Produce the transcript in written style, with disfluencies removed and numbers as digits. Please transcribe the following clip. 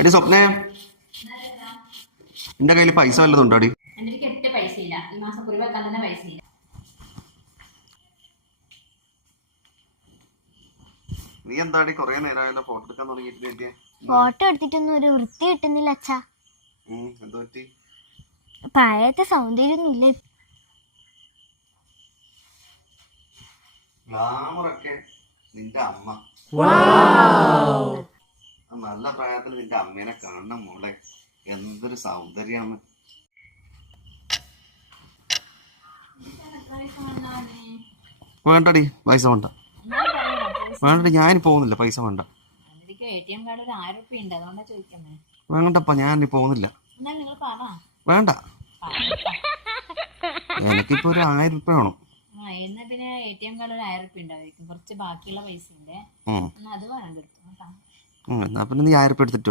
എടി സ്വപ്നേ, എന്റെ കയ്യിൽ പൈസ വല്ലതുണ്ടോ അടി? എന്റെ അടുത്ത് പൈസ ഇല്ല. ഈ മാസം കുറി വെക്കാൻ തന്നെ പൈസ ഇല്ല. നീ എന്താടി കൊറേ നേരമായല്ലോ ഫോട്ടോ എടുക്കാൻ തുടങ്ങിയിട്ട്? ഫോട്ടോ എടുത്തിട്ടൊന്നും ഒരു വൃത്തി കിട്ടുന്നില്ല അച്ഛാ. എന്താ പറ്റി? പഴയത്തെ സൗന്ദര്യൊന്നും ഇല്ല. ഗ്ലാമറൊക്കെ നിന്റെ അമ്മ. നല്ല പ്രായത്തിൽ നിന്റെ അമ്മേനെ കാണണം മോളെ. എന്തൊരു സൗന്ദര്യാണ്. വേണ്ടടി പൈസ വേണ്ട. വേണ്ടടി, ഞാൻ പോകുന്നില്ല. പൈസ വേണ്ട. വേണ്ടപ്പ, ഞാൻ പോകുന്നില്ല. വേണ്ട, എനിക്കിപ്പോ ഒരു 1000 രൂപ വേണം. എന്നാ പിന്നെ ATM കാർഡ് ഒരു 1000 രൂപ ഉണ്ടായിരിക്കും. കുറച്ച് ബാക്കിയുള്ള പൈസ ഉണ്ട്. അത് വേണം. എന്നാ പിന്നെ നീ 1000 രൂപ എടുത്തിട്ട് വാ.